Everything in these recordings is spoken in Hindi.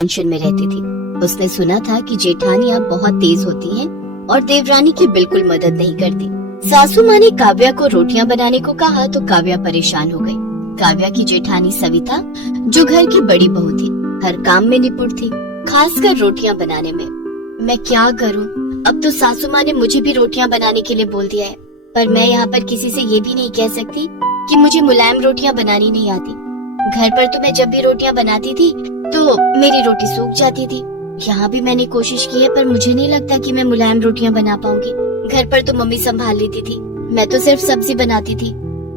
टेंशन में रहती थी। उसने सुना था कि जेठानियाँ बहुत तेज होती हैं और देवरानी की बिल्कुल मदद नहीं करती। सासू माँ ने काव्या को रोटियां बनाने को कहा तो काव्या परेशान हो गई। काव्या की जेठानी सविता, जो घर की बड़ी बहू थी, हर काम में निपुण थी, खासकर रोटियां बनाने में। मैं क्या करूं? अब तो सासू माँ ने मुझे भी रोटियां बनाने के लिए बोल दिया है, पर मैं यहाँ पर किसी से ये भी नहीं कह सकती कि मुझे मुलायम रोटियां बनानी नहीं आती। घर पर तो मैं जब भी रोटियां बनाती थी तो मेरी रोटी सूख जाती थी। यहाँ भी मैंने कोशिश की है, पर मुझे नहीं लगता कि मैं मुलायम रोटियां बना पाऊंगी। घर पर तो मम्मी संभाल लेती थी, मैं तो सिर्फ सब्जी बनाती थी।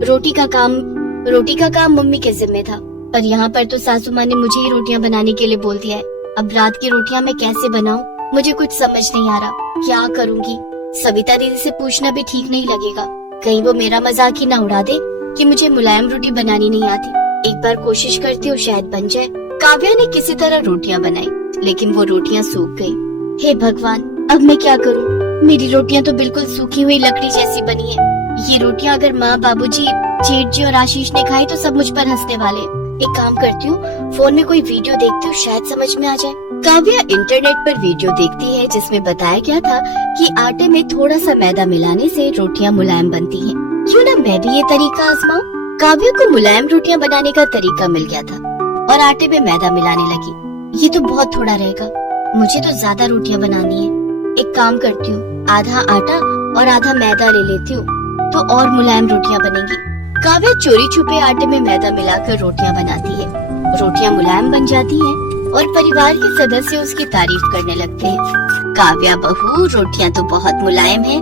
रोटी का काम मम्मी के जिम्मे था, पर यहाँ पर तो सासू माँ ने मुझे ही रोटियां बनाने के लिए बोल दिया है। अब रात की रोटियां मैं कैसे बनाऊं? मुझे कुछ समझ नहीं आ रहा, क्या करूंगी? सविता दीदी से पूछना भी ठीक नहीं लगेगा, कहीं वो मेरा मजाक ही ना उड़ा दे कि मुझे मुलायम रोटी बनानी नहीं आती। एक बार कोशिश करती हूँ, शायद बन जाए। काव्या ने किसी तरह रोटियां बनाई, लेकिन वो रोटियां सूख गई। हे भगवान, अब मैं क्या करूं? मेरी रोटियां तो बिल्कुल सूखी हुई लकड़ी जैसी बनी है। ये रोटियां अगर माँ, बाबूजी, जेठ जी और आशीष ने खाई तो सब मुझ पर हंसने वाले। एक काम करती हूँ, फोन में कोई वीडियो देखती हूँ, शायद समझ में आ जाए। काव्या इंटरनेट पर वीडियो देखती है जिसमें बताया गया था कि आटे में थोड़ा सा मैदा मिलाने से रोटियां मुलायम बनती हैं। क्यों ना मैं भी ये तरीका आजमाऊं? काव्या को मुलायम रोटियां बनाने का तरीका मिल गया था और आटे में मैदा मिलाने लगी। ये तो बहुत थोड़ा रहेगा, मुझे तो ज्यादा रोटियां बनानी है। एक काम करती हूँ, आधा आटा और आधा मैदा ले लेती हूँ तो और मुलायम रोटियां बनेंगी। काव्या चोरी छुपे आटे में मैदा मिलाकर रोटियां बनाती है। रोटियां मुलायम बन जाती हैं और परिवार के सदस्य उसकी तारीफ करने लगते हैं। काव्या बहू, रोटियां तो बहुत मुलायम हैं।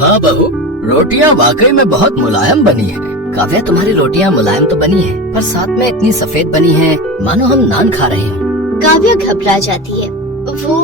हाँ बहू, रोटियां वाकई में बहुत मुलायम बनी है। काव्या, तुम्हारी रोटियां मुलायम तो बनी है, पर साथ में इतनी सफेद बनी है मानो हम नान खा रहे हैं। काव्या घबरा जाती है। वो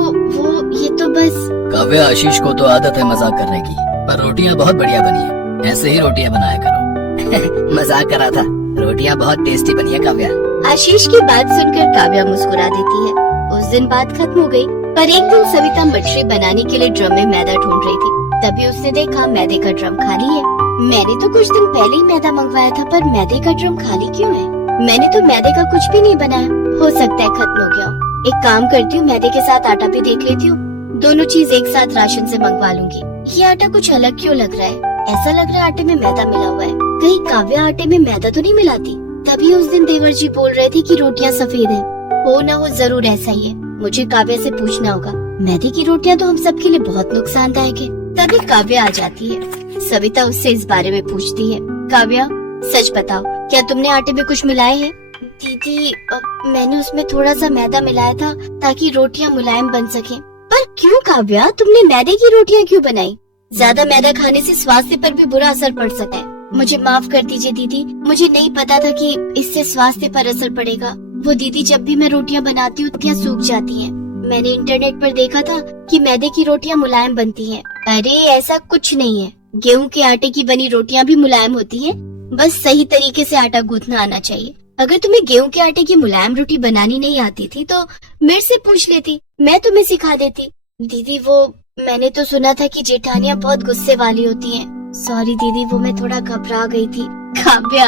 ये तो बस। काव्या, आशीष को तो आदत है मजाक करने की, पर रोटियां बहुत बढ़िया बनी है। ऐसे ही रोटियां बनाया करो। मजाक करा था, रोटियां बहुत टेस्टी बनी है काव्या। आशीष की बात सुनकर काव्या मुस्कुरा देती है। उस दिन बात खत्म हो गई, पर एक दिन सविता मछली बनाने के लिए ड्रम में मैदा ढूंढ रही थी। तभी उसने देखा मैदे का ड्रम खाली है। मैंने तो कुछ दिन पहले ही मैदा मंगवाया था, पर मैदे का ड्रम खाली क्यों है? मैंने तो मैदे का कुछ भी नहीं बनाया, हो सकता है खत्म हो गया हो। एक काम करती हूँ, मैदे के साथ आटा भी देख लेती हूँ, दोनों चीज एक साथ राशन से मंगवा लूंगी। ये आटा कुछ अलग क्यों लग रहा है? ऐसा लग रहा है आटे में मैदा मिला हुआ है। कहीं काव्या आटे में मैदा तो नहीं मिलाती? तभी उस दिन देवर जी बोल रहे थे कि रोटियां सफेद हैं। हो ना हो, जरूर ऐसा ही है। मुझे काव्या से पूछना होगा। मैदे की रोटियां तो हम सबके लिए बहुत नुकसानदायक है। तभी काव्या आ जाती है। सविता उससे इस बारे में पूछती है। काव्या, सच बताओ, क्या तुमने आटे में कुछ मिलाए हैं? दीदी, मैंने उसमें थोड़ा सा मैदा मिलाया था ताकि रोटियां मुलायम बन सके। पर क्यों काव्या, तुमने मैदे की रोटियां क्यों बनाई? ज्यादा मैदा खाने से स्वास्थ्य पर भी बुरा असर पड़ सकता है। मुझे माफ कर दीजिए दीदी, मुझे नहीं पता था कि इससे स्वास्थ्य पर असर पड़ेगा। वो दीदी, जब भी मैं रोटियां बनाती हूँ रोटियां सूख जाती हैं। मैंने इंटरनेट पर देखा था कि मैदे की रोटियां मुलायम बनती हैं। अरे ऐसा कुछ नहीं है, गेहूं के आटे की बनी रोटियां भी मुलायम होती हैं। बस सही तरीके से आटा गूंथना आना चाहिए। अगर तुम्हें गेहूं के आटे की मुलायम रोटी बनानी नहीं आती थी तो मेरे से पूछ लेती, मैं तुम्हें सिखा देती। दीदी, वो मैंने तो सुना था कि जेठानियां बहुत गुस्से वाली होती हैं। सॉरी दीदी, वो मैं थोड़ा घबरा गई थी। काव्या,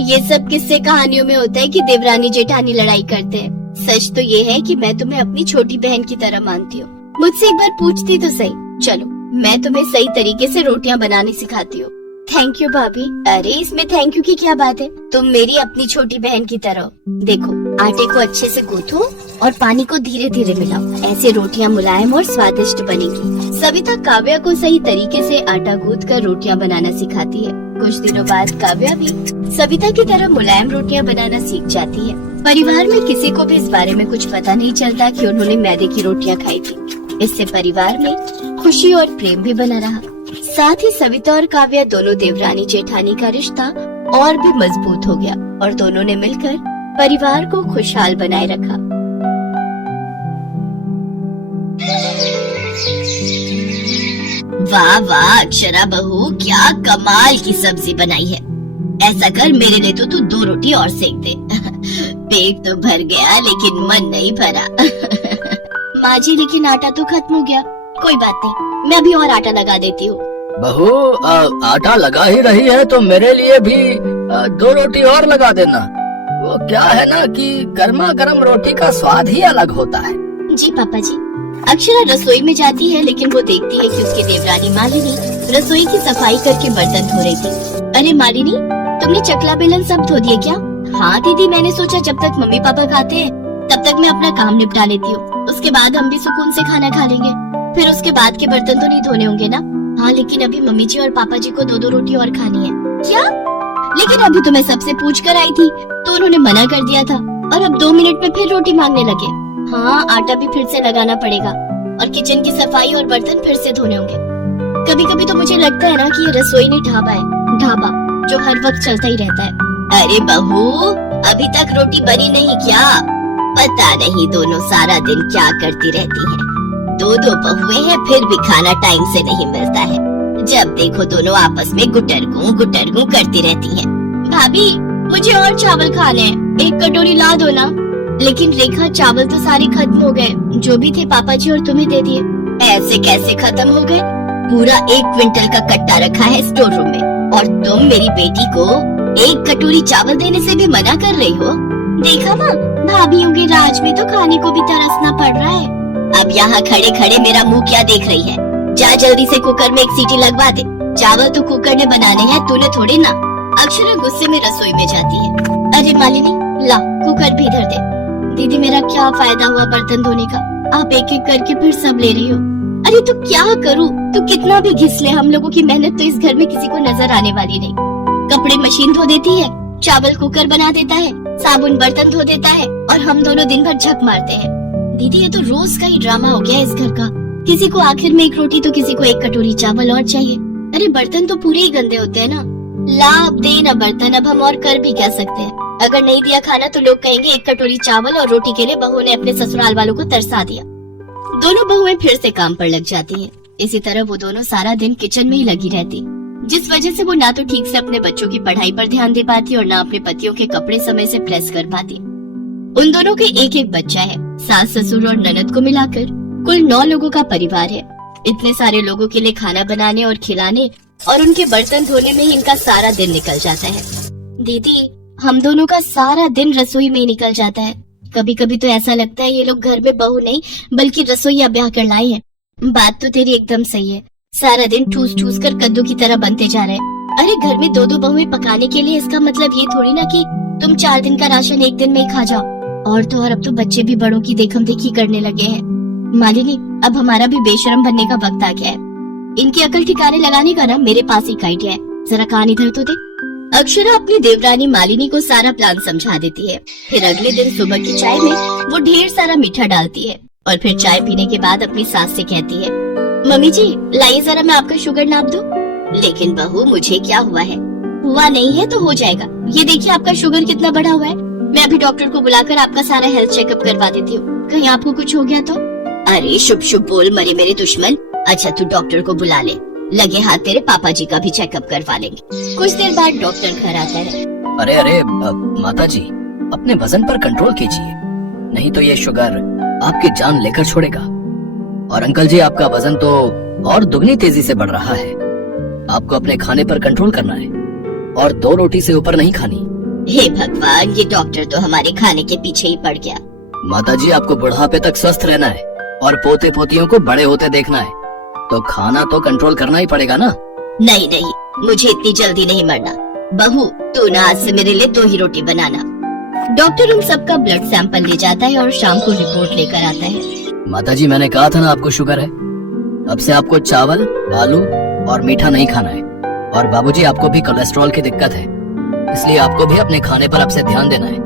ये सब किस्से कहानियों में होता है कि देवरानी जेठानी लड़ाई करते हैं। सच तो ये है कि मैं तुम्हें अपनी छोटी बहन की तरह मानती हूँ। मुझसे एक बार पूछती तो सही। चलो, मैं तुम्हें सही तरीके से रोटियां बनाने सिखाती हूँ। थैंक यू भाभी। अरे इसमें थैंक यू की क्या बात है, तुम मेरी अपनी छोटी बहन की तरह। देखो, आटे को अच्छे से गूंथो और पानी को धीरे धीरे मिलाओ, ऐसे रोटियां मुलायम और स्वादिष्ट बनेगी। सविता काव्या को सही तरीके से आटा गूंथ कर रोटियां बनाना सिखाती है। कुछ दिनों बाद काव्या भी सविता की तरह मुलायम रोटियां बनाना सीख जाती है। परिवार में किसी को भी इस बारे में कुछ पता नहीं चलता कि उन्होंने मैदे की रोटियां खाई थी। इससे परिवार में खुशी और प्रेम भी बना रहा। साथ ही सविता और काव्या दोनों देवरानी जेठानी का रिश्ता और भी मजबूत हो गया और दोनों ने मिलकर परिवार को खुशहाल बनाए रखा। वाह वाह अक्षरा बहू, क्या कमाल की सब्जी बनाई है। ऐसा कर, मेरे लिए तो तू 2 रोटी और सेक दे। पेट तो भर गया लेकिन मन नहीं भरा। माँ जी, लेकिन आटा तो खत्म हो गया। कोई बात नहीं, मैं अभी और आटा लगा देती हूँ। बहू, आटा लगा ही रही है तो मेरे लिए भी 2 रोटी और लगा देना। वो वो क्या है ना कि गर्मा गर्म रोटी का स्वाद ही अलग होता है। जी पापा जी। अक्षरा रसोई में जाती है लेकिन वो देखती है कि उसकी देवरानी मालिनी रसोई की सफाई करके बर्तन धो रही थी। अरे मालिनी, तुमने चकला बेलन सब धो दिए क्या? हाँ दीदी, मैंने सोचा जब तक मम्मी पापा खाते हैं तब तक मैं अपना काम निपटा लेती हूँ, उसके बाद हम भी सुकून से खाना खा लेंगे। फिर उसके बाद के बर्तन तो नहीं धोने होंगे ना? हाँ, लेकिन अभी मम्मी जी और पापा जी को 2-2 रोटी और खानी है। क्या? लेकिन अभी तो मैं सबसे पूछ कर आई थी तो उन्होंने मना कर दिया था और अब 2 मिनट में फिर रोटी मांगने लगे। हाँ, आटा भी फिर से लगाना पड़ेगा और किचन की सफाई और बर्तन फिर से धोने होंगे। कभी कभी तो मुझे लगता है ना कि ये रसोई नहीं ढाबा है, ढाबा जो हर वक्त चलता ही रहता है। अरे बहू, अभी तक रोटी बनी नहीं क्या? पता नहीं दोनों सारा दिन क्या करती रहती हैं। 2-2 बहुएं हैं फिर भी खाना टाइम से नहीं मिलता है। जब देखो दोनों आपस में गुटरगू करती रहती हैं। भाभी, मुझे और चावल खाने हैं, 1 कटोरी ला दो ना। लेकिन रेखा, चावल तो सारे खत्म हो गए, जो भी थे पापा जी और तुम्हें दे दिए। ऐसे कैसे खत्म हो गए? पूरा 1 क्विंटल का कट्टा रखा है स्टोर रूम में और तुम मेरी बेटी को 1 कटोरी चावल देने से भी मना कर रही हो। देखा माँ, भाभीयों के राज में तो खाने को भी तरसना पड़ रहा है। अब यहाँ खड़े खड़े मेरा मुंह क्या देख रही है? जा जल्दी से कुकर में 1 सीटी लगवा दे। चावल तो कुकर ने बनाने हैं, तूने थोड़ी ना। अक्षरा गुस्से में रसोई में जाती है। अरे मालिनी, ला कुकर भी इधर दे। दीदी, मेरा क्या फायदा हुआ बर्तन धोने का? आप एक एक करके फिर सब ले रही हो। अरे तो क्या करूँ? तू कितना भी घिस ले, हम लोगों की मेहनत तो इस घर में किसी को नजर आने वाली नहीं। कपड़े मशीन धो देती है, चावल कुकर बना देता है, साबुन बर्तन धो देता है और हम दोनों दिन भर झक मारते हैं। दीदी, ये तो रोज का ही ड्रामा हो गया इस घर का। किसी को आखिर में 1 रोटी तो किसी को 1 कटोरी चावल और चाहिए। अरे बर्तन तो पूरे ही गंदे होते हैं ना। ला अब दे ना बर्तन, अब हम और कर भी क्या सकते हैं? अगर नहीं दिया खाना तो लोग कहेंगे 1 कटोरी चावल और रोटी के लिए बहू ने अपने ससुराल वालों को तरसा दिया। दोनों बहुएं फिर से काम पर लग जाती हैं। इसी तरह वो दोनों सारा दिन किचन में ही लगी रहती, जिस वजह से वो ना तो ठीक से अपने बच्चों की पढ़ाई पर ध्यान दे पाती और ना अपने पतियों के कपड़े समय से प्रेस कर पाती। उन दोनों के एक बच्चा है। सास, ससुर और ननद को मिलाकर कुल 9 लोगों का परिवार है। इतने सारे लोगों के लिए खाना बनाने और खिलाने और उनके बर्तन धोने में ही इनका सारा दिन निकल जाता है। दीदी, हम दोनों का सारा दिन रसोई में ही निकल जाता है। कभी कभी तो ऐसा लगता है ये लोग घर में बहू नहीं बल्कि रसोईया ब्याह कर लाए हैं। बात तो तेरी एकदम सही है। सारा दिन ठूस ठूस कर कद्दू की तरह बनते जा रहे हैं। अरे घर में 2-2 बहुएं पकाने के लिए इसका मतलब ये थोड़ी ना कि तुम 4 दिन का राशन 1 दिन में ही खा जाओ। और तो और अब तो बच्चे भी बड़ों की देखम देखी करने लगे हैं। मालिनी, अब हमारा भी बेशरम बनने का वक्त आ गया है। इनकी अकल ठिकाने लगाने का ना मेरे पास एक आइडिया है, जरा कान इधर तो दे। अक्षरा अपनी देवरानी मालिनी को सारा प्लान समझा देती है। फिर अगले दिन सुबह की चाय में वो ढेर सारा मीठा डालती है और फिर चाय पीने के बाद अपनी सास से कहती है, मम्मी जी लाइए जरा मैं आपका शुगर नाप दूं। लेकिन बहू, मुझे क्या हुआ है? हुआ नहीं है तो हो जाएगा। ये देखिए आपका शुगर कितना बढ़ा हुआ है। मैं अभी डॉक्टर को बुलाकर आपका सारा हेल्थ चेकअप करवा देती हूँ, कहीं आपको कुछ हो गया तो। अरे शुभ शुभ बोल मरे मेरे दुश्मन। अच्छा तू डॉक्टर को बुला ले, लगे हाथ तेरे पापा जी का भी चेकअप करवा लेंगे। कुछ देर बाद डॉक्टर घर आता है। अरे माता जी, अपने वजन पर कंट्रोल कीजिए, नहीं तो ये शुगर आपकी जान लेकर छोड़ेगा। और अंकल जी, आपका वजन तो और दुगनी तेजी से बढ़ रहा है। आपको अपने खाने पर कंट्रोल करना है और 2 रोटी से ऊपर नहीं खानी। हे भगवान, ये डॉक्टर तो हमारे खाने के पीछे ही पड़ गया। माता जी, आपको बुढ़ापे तक स्वस्थ रहना है और पोते पोतियों को बड़े होते देखना है, तो खाना तो कंट्रोल करना ही पड़ेगा ना। नहीं नहीं, मुझे इतनी जल्दी नहीं मरना। बहू, तू ना आज से मेरे लिए 2 ही रोटी बनाना। डॉक्टर उन सबका ब्लड सैंपल ले जाता है और शाम को रिपोर्ट लेकर आता है। माता जी, मैंने कहा था ना आपको शुगर है। अब से आपको चावल, आलू और मीठा नहीं खाना है। और बाबूजी, आपको भी कोलेस्ट्रॉल की दिक्कत है, इसलिए आपको भी अपने खाने पर अब से ध्यान देना है।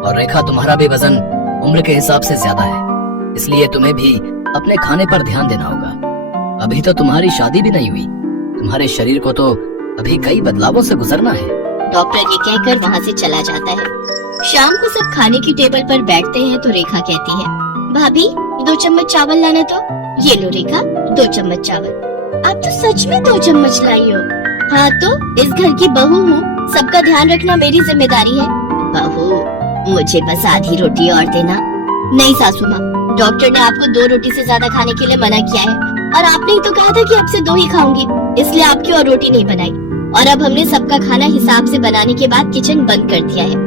और रेखा, तुम्हारा भी वजन उम्र के हिसाब से ज्यादा है, इसलिए तुम्हें भी अपने खाने पर ध्यान देना होगा। अभी तो तुम्हारी शादी भी नहीं हुई, तुम्हारे शरीर को तो अभी कई बदलावों से गुजरना है। डॉक्टर ये कहकर वहाँ से चला जाता है। शाम को सब खाने की टेबल पर बैठते हैं तो रेखा कहती है, भाभी 2 चम्मच चावल लाना तो। ये लो रेखा, 2 चम्मच चावल। आप तो सच में 2 चम्मच लाई हो। हाँ तो इस घर की बहू हूँ, सबका ध्यान रखना मेरी जिम्मेदारी है। बहू, मुझे बस आधी रोटी और देना। नहीं सासू माँ, डॉक्टर ने आपको 2 रोटी से ज्यादा खाने के लिए मना किया है और आपने ही तो कहा था कि अब से 2 ही खाऊंगी, इसलिए आपकी और रोटी नहीं बनाई। और अब हमने सबका खाना हिसाब से बनाने के बाद किचन बंद कर दिया है।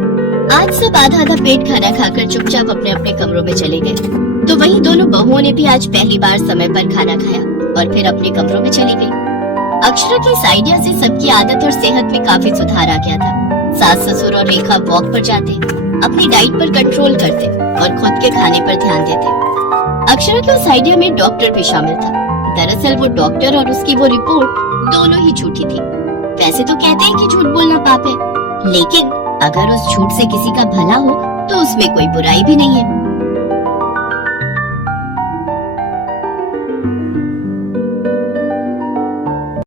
आज सब आधा आधा पेट खाना खाकर चुपचाप अपने अपने कमरों में चले गए। तो वहीं दोनों बहुओं ने भी आज पहली बार समय पर खाना खाया और फिर अपने कमरों में चली गई। अक्षरा की इस आइडिया से सबकी आदत और सेहत में काफी सुधार आ गया था। सास ससुर और रेखा वॉक पर जाते, अपनी डाइट पर कंट्रोल करते और खुद के खाने पर ध्यान देते। अक्षरा के उस आइडिया में डॉक्टर भी शामिल था। दरअसल वो डॉक्टर और उसकी वो रिपोर्ट दोनों ही झूठी थी। वैसे तो कहते हैं कि झूठ बोलना पाप है, लेकिन अगर उस झूठ से किसी का भला हो तो उसमें कोई बुराई भी नहीं है।